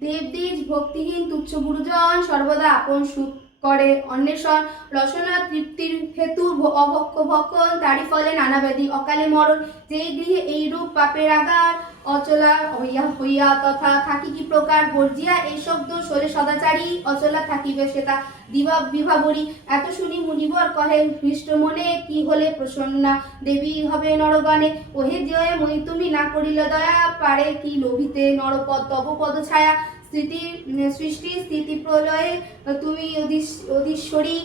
দেবদ্বীজ ভক্তিহীন তুচ্ছ গুরুজন সর্বদা আপন সুখ করে অন্বেষণ রসনা তৃপ্তির হেতু অভক্ষ ভক্ষণ তারই ফলে নানা ব্যাধি অকালে মরণ যেই গৃহে এইরূপ পাপের আগার অচলা হইয়া হইয়া তথা থাকি কি প্রকার বর্জিয়া এইসব দোষ হলে সদাচারী অচলা থাকিবে সেটা দিবা বিভাবরী এত শুনি মুনিবর কহে হৃষ্ট মনে কি হলে প্রসন্না দেবী হবে নরগণে ওহে জয়ে মই তুমি না করিল দয়া পারে কি লোভিতে নরপদ তব পদ ছায়া সৃষ্টি স্থিতি প্রলয়ে তুমি অধীশ্বরী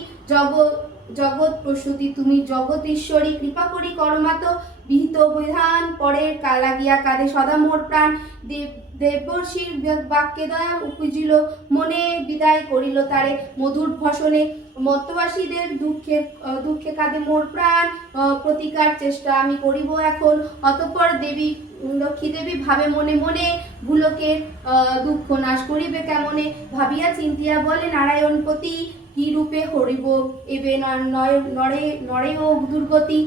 জগৎ প্রসূতি তুমি জগৎ ঈশ্বরী কৃপা করি করমাত বিহিত বিধান পরে লাগিয়া কাঁদে সদা মোর প্রাণ দেবর্ষির বাক্যে দয়া উপজিল মনে বিদায় করিল তারে মধুর ভসনে মত্তবাসীদের দুঃখে কাঁদে মোর প্রাণ প্রতিকার চেষ্টা আমি করিব এখন অতঃপর দেবী লক্ষ্মী দেবী ভাবে মনে মনে ভুলকের দুঃখ নাশ করিবে কেমনে ভাবিয়া চিন্তিয়া বলে নারায়ণপতি কি রূপে হরিব এবে নরে নরে ও দুর্গতি,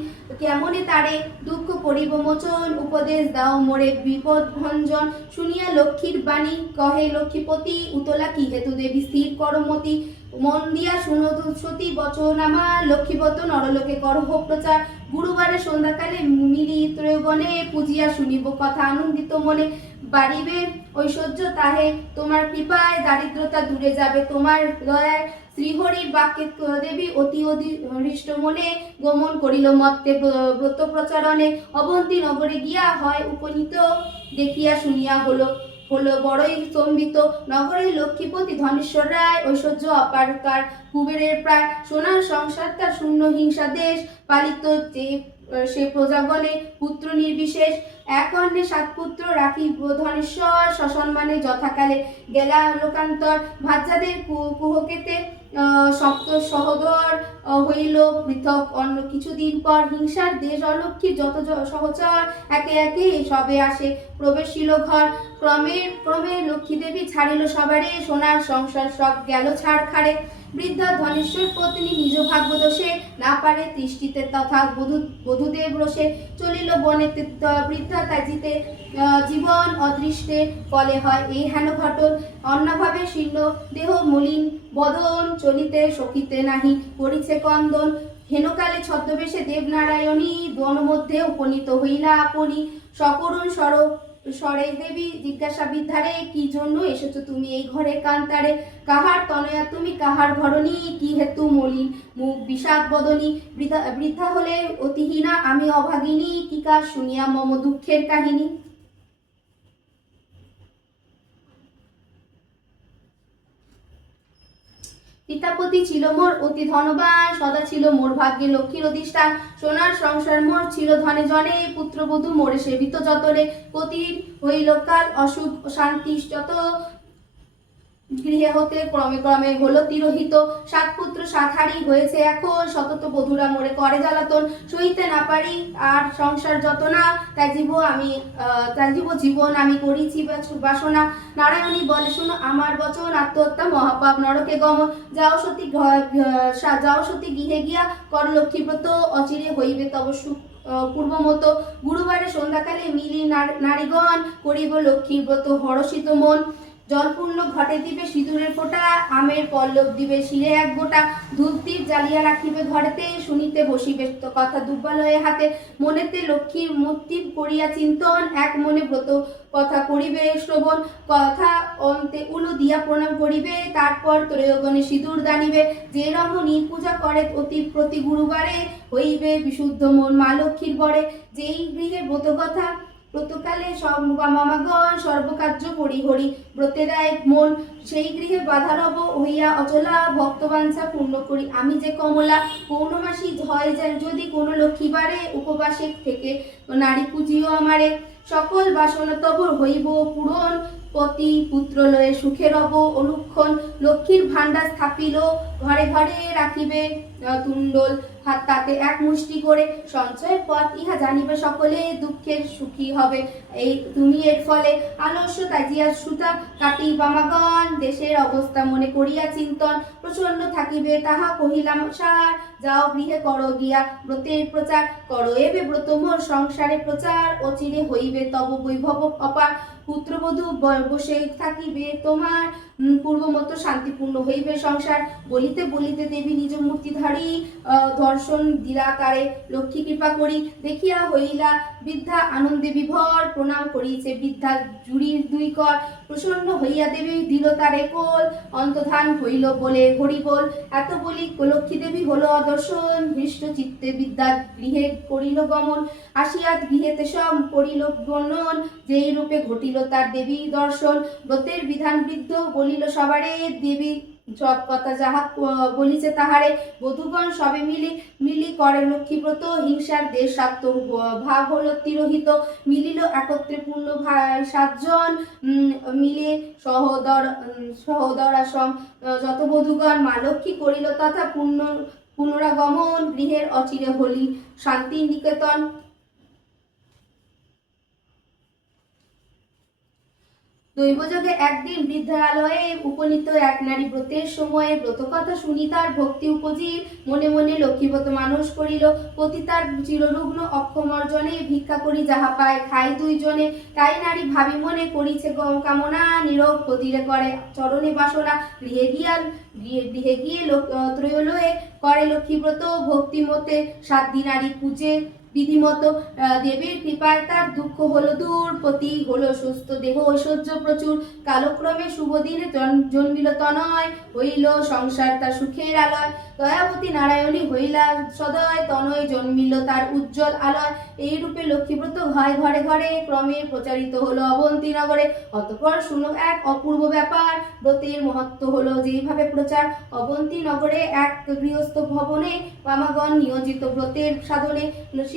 কেমনে তারে দুঃখ করিব মোচন, উপদেশ দাও মোরে বিপদ ভঞ্জন। শুনিয়া লক্ষ্মীর বাণী কহে লক্ষ্মীপতি, উতলা কি হেতু দেবী স্থির করমতি, মন দিয়া শুনো সতী বচন আমার, লক্ষ্মীবত নরলোকে করহ প্রচার। গুরুবারে সন্ধ্যাকালে মিলি ত্রয়গণে, পূজিয়া শুনিব কথা আনন্দিত মনে। বাড়িবে ঐশ্বর্য তাহে তোমার কৃপায়, দারিদ্রতা দূরে যাবে তোমার দয়ায়। শ্রীহরির বাক্যে দেবী অতি হৃষ্ট মনে, গমন করিল মত্তে ব্রত প্রচারণে। অবন্তী নগরে গিয়া হয় উপনীত, দেখিয়া শুনিয়া হলো বড়ই স্তম্ভিত। নগরের লক্ষ্মীপতি ধনেশ্বর রায়, ঐশ্বর্য অপার তার কুবেরের প্রায়। সোনার সংসার তার শূন্য হিংসা দেশ, পালিত যে সে প্রজাগণে পুত্র নির্বিশেষ। এক অন্নে 7 পুত্র রাখি ধনেশ্বর, সসম্মানে যথাকালে গেলা লোকান্তর। ভাজ্যাদের কুহকেতে সপ্ত সহোদর হইল পৃথক অন্য কিছুদিন পর। হিংসার দেশ অলক্ষ্মী যত সহচর, একে একে সবে আসে প্রবেশিল ঘর। ক্রমে ক্রমে লক্ষ্মী দেবী ছাড়িল সবারে, সোনার সংসার সব গেল ছাড়খাড়ে। বৃদ্ধা ধনেশ্বর পত্নী নিজ ভাগ্য দোষে, না পারে তৃষ্টিতে তথা বধূদেব রোষে। চলিল বনেতে বৃদ্ধা তাজিতে, জীবন অদৃষ্টে ফলে হয় এই হেন ঘটন। অন্নাভাবে শীর্ণ দেহ মলিন বদন, চলিতে সখিতে নাহি করিছে কন্দন। হেনকালে ছদ্মবেশে দেবনারায়ণী, বন মধ্যে উপনীত হইলা আপনি। সকরুণ স্বরে দেবী জিজ্ঞাসা বিদ্ধারে, কি জন্য এসেছো তুমি এই ঘরে কান্তারে? কাহার তনয়া তুমি কাহার ঘরণী, কি হেতু মলিন মুখ বিষাদ বদনী? বৃদ্ধা হলে অতিহীনা আমি অভাগিনী, কি কাজ শুনিয়া মম দুঃখের কাহিনী। পিতাপতি ছিল মোর অতি ধনবান, সদা ছিল মোর ভাগ্যে লক্ষ্মীর অধিষ্ঠান। সোনার সংসার মোর ছিল ধনে জনে, পুত্রবধূ মোরে সেবিত যতনে। পতির হইল কাল অসুখ শান্তি যত, গৃহে হতে ক্রমে ক্রমে হলো তিরোহিত। 7 পুত্র 7 হারি হয়েছে এখন, সতত বধূরা মোরে করে জ্বালাতন। সইতে না পারি আর সংসার যতনা, ত্যাজিব জীবন আমি করিছি বাসনা। নারায়ণী বলে শোনো আমার বচন, আত্মহত্যা মহাপাপ নরকে গমন। যাও সতী গৃহে গিয়া কর লক্ষ্মীব্রত, অচিরে হইবে তব সুখ পূর্বমত। গুরুবারে সন্ধ্যাকালে মিলি নারীগণ, করিব লক্ষ্মীর ব্রত হরষিত মন। জলপূর্ণ ঘটে দিবে সিঁদুরের ফোঁটা, আমের পল্লব দিবে শিরে এক গোটা। ধূপদীপ জ্বালিয়া রাখিবে ঘরেতে, শুনিতে বসিবে কথা দুর্বালয়ে হাতে। মনেতে লক্ষ্মীর মূর্তি করিয়া চিন্তন, এক মনে ব্রত কথা করিবে শ্রবণ। কথা অন্তে উলু দিয়া প্রণাম করিবে, তারপর ত্রয়োগণে সিঁদুর দানিবে। যে রমণী পূজা করে অতি প্রতি গুরুবারে, হইবে বিশুদ্ধ মন মা লক্ষ্মীর বরে। যেই গৃহে ব্রত কথা ব্রতকালে মামাগণ, সর্বকার্য পরিহরি ব্রতে দেয় মন। সেই গৃহে বাধা রব হইয়া অচলা, ভক্তবাঞ্ছা পূর্ণ করি আমি যে কমলা। পৌর্ণমাসী হয় যদি কোনো লক্ষ্মীবারে, উপবাসে থেকে নারী পুজিও আমারে। সকল বাসনা তব হইব পূরণ, পতি পুত্র লয়ে সুখে রব অনুক্ষণ। লক্ষ্মীর ভাণ্ডার স্থাপিল ঘরে ঘরে, রাখিবে তুণ্ডল হাত তাতে এক মুষ্টি করে। সঞ্চয়ের পথ ইহা জানিবে সকলে, দুঃখের সুখী হবে এই তুমি এর ফলে। আলস্য তাজিয়া সুতা কাটি বামাগণ, দেশের অবস্থা মনে করিয়া চিন্তন। প্রসন্ন থাকিবে তাহা কহিলাম সার, যাও গৃহে করো গিয়া ব্রতের প্রচার। করো এবে ব্রত মোর সংসারে প্রচার, অচিরে হইবে তব বৈভব অপার। পুত্রবধূ বসে থাকিবে তোমার, পূর্বমত শান্তিপূর্ণ হইবে সংসার। বলিতে বলিতে দেবী নিজ মূর্তি ধারী, দর্শন দিলা তারে লক্ষ্মী কৃপা করি। দেখিয়া হইলা বৃদ্ধা আনন্দে বিভোর, প্রণাম করিছে বৃদ্ধা জুড়ির 2 কর। প্রসন্ন হইয়া দেবী দিল তারে কোল, অন্তর্ধান হইল বলে হরি বল। এত বলি লক্ষ্মী দেবী হলো অদর্শন, হৃষ্ট চিত্তে বিদ্যা গৃহে করিল গমন। আসিয়া গৃহেতে সব করিল বর্ণন, যেই রূপে ঘটিল তার দেবী দর্শন। ব্রতের বিধান বৃদ্ধ বলিল সবারে, দেবী সব কথা যাহা বলিছে তাহারে। বধূগণ সবে মিলি করে লক্ষ্মীব্রত, হিংসার দেশ সাত্য ভাব হলো তিরোহিত। মিলিল একত্রে পূর্ণ ভাই 7 জন, মিলে সহোদরাসম যত বধূগণ। মা লক্ষ্মী করিল তথা পুনরাগমন, গৃহের অচিরে হলি শান্তি নিকেতন। দৈবযোগে একদিন বৃদ্ধালয়ে উপনীত এক নারী ব্রতের সময়ে ব্রতকথা শুনি তার ভক্তি উপজিল, মনে মনে লক্ষ্মীব্রত মানুষ করিল। পতি তার চিররুগ্ন অক্ষমর্জনে ভিক্ষা করি যাহা পায় খাই দুইজনে। তাই নারী ভাবি মনে করিছে কামনা, নীরব পতিরে করে চরণে বাসনা। গৃহে গিয়ে ত্রয়োলয়ে করে লক্ষ্মীব্রত ভক্তি মতে, 7 দিন নারী পূজে বিধিমত। দেবীর কৃপায় তার দুঃখ হলো দূর, পতি হলো সুস্থ, দেহ ঐশ্বর্য প্রচুর। কালক্রমে শুভ দিনে জন্মিল তনয়, হইল সংসার তার সুখের আলয়। দয়াবতী নারায়ণী হইলা সদয়, তনয় জন্মিল তার উজ্জ্বল আলয়। এই রূপে লক্ষ্মীব্রত হয় ঘরে ঘরে, ক্রমে প্রচারিত হলো অবন্তী নগরে। অতঃপর শুনো এক অপূর্ব ব্যাপার, ব্রতের মহত্ব হলো যেইভাবে প্রচার। অবন্তী নগরে এক গৃহস্থ ভবনে বামাগণ নিয়োজিত ব্রতের সাধনে।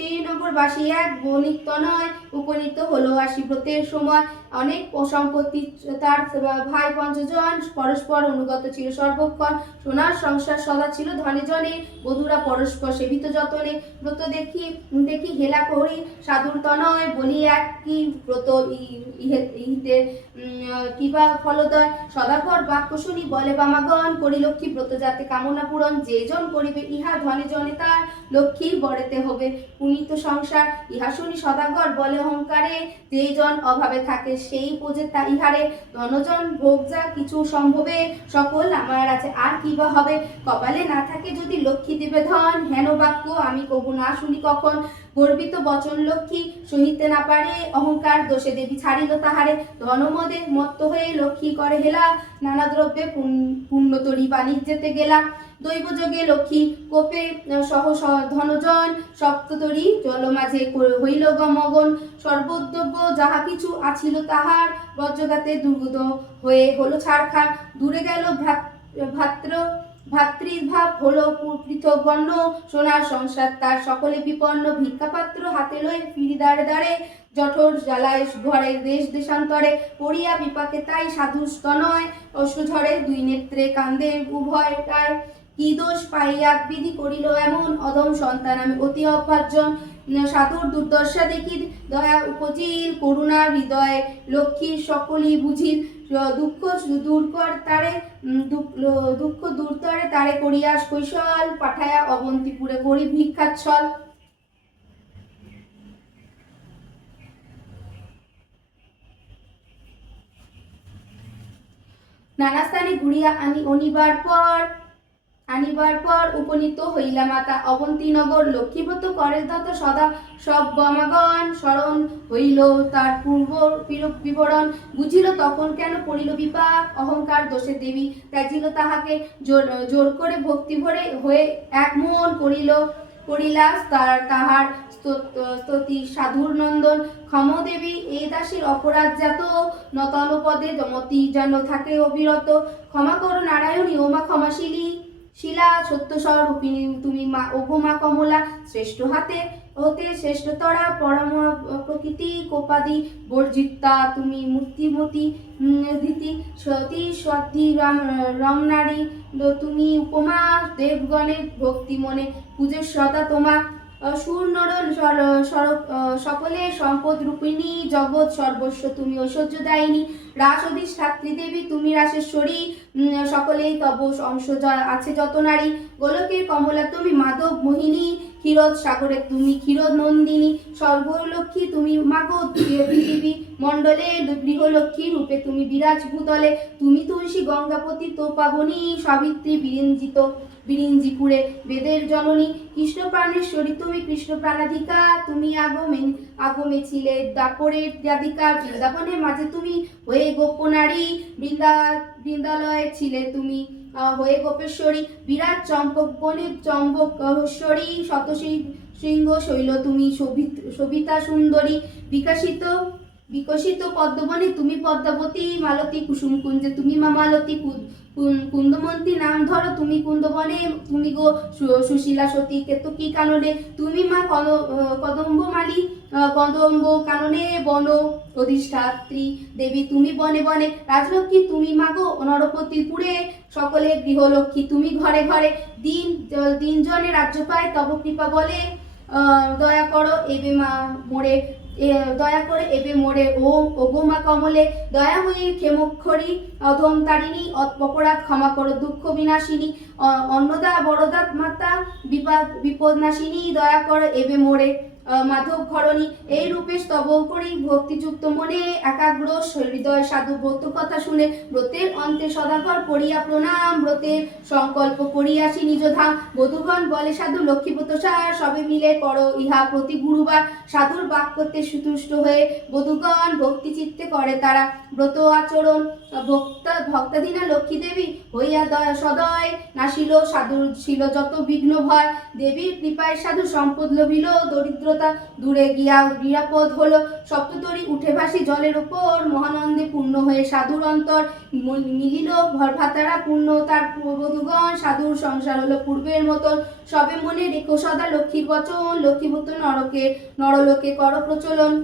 সেই নগরবাসী এক বণিক তনয় উপনীত হলো আসি ব্রতের সময়। অনেক সম্পত্তি তার ভাই 5 জন, পরস্পর অনুগত ছিল সর্বক্ষণ। সোনার সংসার সদা ছিল ধনে জনে, বধূরা পরস্পর সেবিত যতনে। ব্রত দেখি দেখি হেলা করি সাধুর তনয়, বলি এক কি ব্রত ইহিতে কিবা ফলদয়। সদাগর বাক্য শুনি বলে বামাগণ, করি লক্ষ্মী ব্রত যাতে কামনা পূরণ। যে জন করিবে ইহা ধনে জনে তার, লক্ষ্মীর বরেতে হবে পুনিত সংসার। ইহা শুনি সদাগর বলে অহংকারে, যেই জন অভাবে থাকে সেই পোজে তা ইহারে। ধনজন ভোগ যা কিছু সম্ভবে, সকল আমার আছে আর কিবা হবে। কপালে না থাকে যদি লক্ষ্মী দেবে ধন, হেন বাক্য আমি কবু না শুনি কখন। গর্বিত বচন লক্ষ্মী সহিতে না পারে, অহংকার দোষে দেবী ছাড়িল তাহারে। ধনমদে মত্ত হয়ে লক্ষ্মী করে হেলা, নানা দ্রব্যে পুণ্যতরী বাণিজ্যেতে গেলা। দৈবযোগে লক্ষ্মী কোপে সহ ধনজন, সপ্ততরী জল মাঝে হইল মগন। সর্বদ্রব্য যাহা কিছু আছিল তাহার, বজ্রঘাতে দুর্গত হয়ে হলো ছারখার। দূরে গেল ভাতৃভাব হলো পৃথক বর্ণ, সোনার সংসার তার সকলে বিপন্ন। ভিক্ষাপাত্র হাতে লয়ে ফিরি দাঁড়ে দাঁড়ে, জঠর জ্বালায় ঘরে দেশ দেশান্তরে। পড়িয়া বিপাকে তাই সাধু স্তনয়, অশ্রু ঝরে 2 নেত্রে কান্দে উভয়টায়। কি দোষ পাইয়া বিধি করিল এমন, অধম সন্তান আমি অতি অভাজন। সাধুর দুর্দশা দেখি দয়া উপজিল, করুণা হৃদয়ে লক্ষ্মীর সকলই বুঝিল। দুঃখ দূরতরে তারে করিয়া কৈশল, পাঠায়া অবন্তীপুরে করি ভিক্ষাচ্ছল। নানা স্থানে ঘুরিয়া আনিবার পর উপনীত হইলা মাতা অবন্তীনগর। লক্ষ্মীব্রত করে দত্ত সদা সব বামাগণ, স্মরণ হইল তার পূর্ব বিবরণ। বুঝিল তখন কেন পড়িল বিপাক, অহংকার দোষে দেবী ত্যাজিল তাহাকে। জোর করে ভক্তি ভরে হয়ে এক মন করিলা তাহার স্তুতি সাধুর নন্দন। ক্ষম দেবী এই দাসীর অপরাধ জাত, নতন পদে মতি যেন থাকে অবিরত। ক্ষমা করো নারায়ণী ও মা ক্ষমাশীলী, শিলা সত্য স্বরূপিণী তুমি মা ওগো মা কমলা। শ্রেষ্ঠ হতে শ্রেষ্ঠতরা পরম প্রকৃতি, কোপাদি বর্জিতা তুমি মূর্তিমতী ধৃতি। সতী সতী রমনারী তুমি উপমা, দেবগণের ভক্তি মনে পূজে সদা তোমা। সুর নর সকলের সম্পদ রূপিণী, জগৎ সর্বস্ব তুমি ঐশ্বর্যদায়িনী। রাস অধিষ্ঠাত্রী দেবী তুমি রাসেশ্বরী, সকলেই তব অংশ আছে যত নারী। গোলকের কমলা তুমি মাধব মোহিনী, ক্ষীরোদ সাগরে তুমি ক্ষীরোদ নন্দিনী। সর্বলক্ষ্মী তুমি মাগো পৃথিবী মণ্ডলে, গৃহলক্ষ্মী রূপে তুমি বিরাজ ভূতলে। তুমি তুলসী গঙ্গাপতি তো পাবনী, সাবিত্রী বিরিঞ্জিপুরে বেদের জননী। কৃষ্ণ প্রাণেশ্বরী তুমি কৃষ্ণ প্রাণাধিকা, তুমি আগমে ছিলে দাপরের জাদিকা। বৃন্দাবনের মাঝে তুমি হয়ে গোপনারী, বৃন্দালয়ে ছিলে তুমি হয়ে গোপেশ্বরী। বিরাট চম্পক বনে চম্বকেশ্বরী, শতশৃঙ্গ শৈল তুমি শোভিতা সুন্দরী। বিকশিত পদ্মবনে তুমি পদ্মাবতী, মালতী কুসুম কুঞ্জে তুমি মা মালতী। কুন্দমন্তী নাম ধরো তুমি কুন্দবনে, তুমি গো সুশীলা সতী কেতকী কাননে। তুমি মা কদম্বমালী, কদম্ব কাননে বন অধিষ্ঠাত্রী দেবী তুমি বনে বনে। রাজলক্ষ্মী তুমি মা গো নরপতিপুরে, সকলে গৃহলক্ষ্মী তুমি ঘরে ঘরে। দিন জনে রাজ্য পায় তব কৃপা বলে, দয়া করো এবে মা মোরে দয়া করে এবে মোরে ওম ওগো মা কমলে দয়াময়ী ক্ষেমক্ষরী অধমতারিণী অপরাধ ক্ষমা করো দুঃখ বিনাশিনী অন্নদা বড়দা মাতা বিপদনাশিনী দয়া করো এবে মোরে মাধব ঘরণী এই রূপে স্তব করি ভক্তিযুক্ত মনে একাগ্র হৃদয় সাধু ব্রত কথা শুনে ব্রতের অন্তে সদাকর করিয়া প্রণাম ব্রতের সংকল্প করিয়াছি নিজ ধাম বধূগণ বলে সাধু লক্ষ্মীব্রত সার সবে মিলে করো ইহা প্রতি গুরুবার সাধুর বাক্যতে সুতুষ্ট হয়ে বধূগণ ভক্তি চিত্তে করে তারা ব্রত আচরণ ভক্তাধীনা লক্ষ্মী দেবী হইয়া সদয় নাসিল সাধুর ছিল যত বিঘ্ন ভয় দেবীর কৃপায় সাধু সম্পদ লভিল দরিদ্রতা দূরে গিয়া নিরাপদ হলো সপ্ততরী উঠে ভাসি জলের ওপর মহানন্দে পূর্ণ হয়ে সাধুর অন্তর মিলিল ভরভাতারা পূর্ণ তার বধূগণ সাধুর সংসার হলো পূর্বের মতন সবে মনে রেখো সদা লক্ষ্মীর বচন লক্ষ্মীভূত নরলোকে কর প্রচলন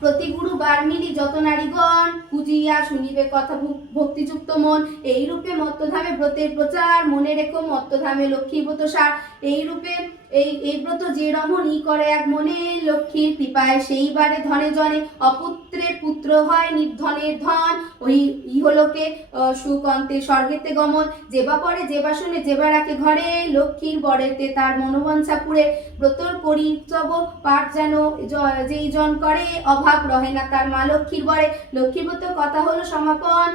প্রতি গুরুবার মিলি যত নারীগণ পুজিয়া শুনিবে কথা ভক্তিযুক্ত মন এই রূপে মত্তধামে ব্রতের প্রচার মনে রেখো মত্তধামে লক্ষ্মীব্রত সার এই রূপে এই ব্রত যে রমণী করে এক মনে লক্ষ্মীর কৃপায় সেইবারে ধনে জনে অপুত্রের পুত্র হয় নির্ধনের ধন ওই ইহলোকে সুকন্তে স্বর্গেতে গমন যেবা পরে যেবা শুনে যেবা রাখে ঘরে লক্ষ্মীর বরেতে তার মনোবাঞ্ছা পুরে ব্রতর পরিতব পাঠ যেন যেই জন করে অভাব রহে না তার মা লক্ষ্মীর বরে লক্ষ্মীর ব্রত কথা হলো সমাপন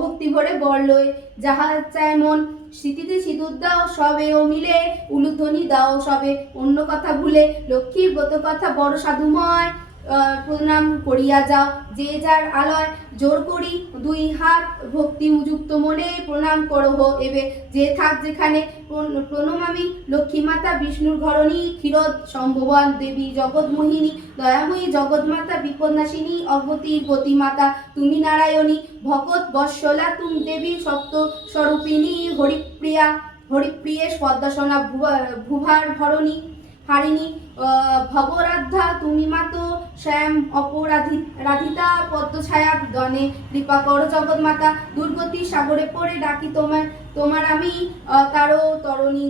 ভক্তি ভরে বর লই যাহা চায় মন স্মৃতিতে সিঁদুর দাও সবে ও মিলে উলুধ্বনি দাও সবে অন্য কথা ভুলে লক্ষ্মীর ব্রত কথা বড় সাধুময় প্রণাম করিয়া যাও যে যার আলয় জোর করি দুই হাত ভক্তি যুক্ত মনে প্রণাম করো এবে যে থাক যেখানে প্রণমামি লক্ষ্মী মাতা বিষ্ণুর ঘরণী ক্ষীরদ সম্ভবান দেবী জগৎ মোহিনী দয়াময়ী জগৎমাতা বিপদনাশিনী অগতির গতি মাতা তুমি নারায়ণী ভগৎ বৎসলা তুমি দেবী সপ্ত স্বরূপিণী হরিপ্রিয়েশ পদ্মাসনা ভুভার ভরণী হারিণী ভবরাধ্যা তুমি মাতো শ্যাম রাধিতা পদ্মছায়া দনে কৃপা করো জগৎ মাতা দুর্গতি সাগরে পড়ে ডাকি তোমার আমি তারো তরণী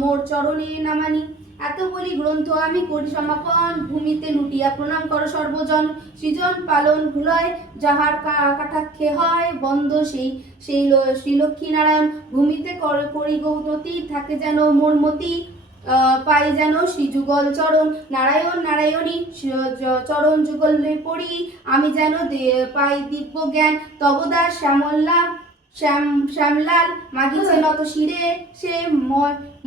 মোর চরণে নামানি এত বলি গ্রন্থ আমি করি সমাপন ভূমিতে লুটিয়া প্রণাম করো সর্বজন সৃজন পালন ভুলয় যাহার কাটাক্ষে হয় বন্ধ সেই শ্রীলক্ষ্মী নারায়ণ ভূমিতে করি গৌনতি থাকে যেন মোর মতি পাই যেন শ্রী যুগল চরণ নারায়ণ নারায়ণী চরণ যুগলে পড়ি আমি যেন পাই দিব্য জ্ঞান তবদাস শ্যামলাল মাগিছে নত শিরে সে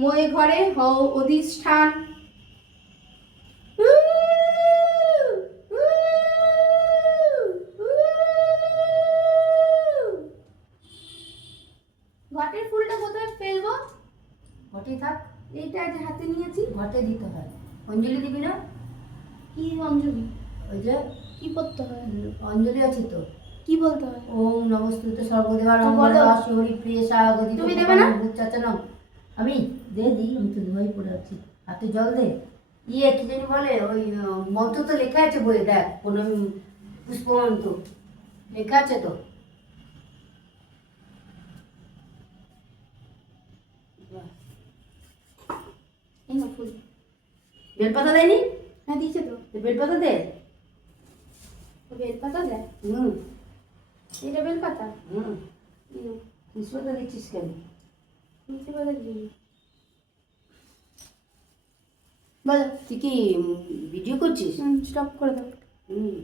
ময়ে ঘরে হও অধিষ্ঠান ঘটের ফুলটা কোথায় ফেলবো ঘটে থাক এইটা যে হাতে নিয়েছি ঘটে দিতে হয় অঞ্জলি দিবি না কি অঞ্জলি ওই যে কি করতে হয় অঞ্জলি আছে তো কি বলতে হয় ওম নমস্তুতে সর্বদেবা তো বলো। হরি প্রিয় সাগতি তুমি দেবে না? চাচানো আমি দিই আমি তো ধোয়াই পড়ে আছি হাতে জল দে ইয়ে কি জানি বলে ওই মন্ত্র তো লেখা আছে বইয়ে দেখ কোন পুষ্পমন্ত্র লেখা আছে তো এই না ফুল বেলপাতা দেয়নি হ্যাঁ দিয়েছে তো বেলপাতা দে বেলপাতা দেয় হুম এটা বেলপাতা হুম পুষ্পটা দিচ্ছিস কেন তুলসী পাতা দিই বলো তুই কি ভিডিও করছিস স্টপ করে দাও হুম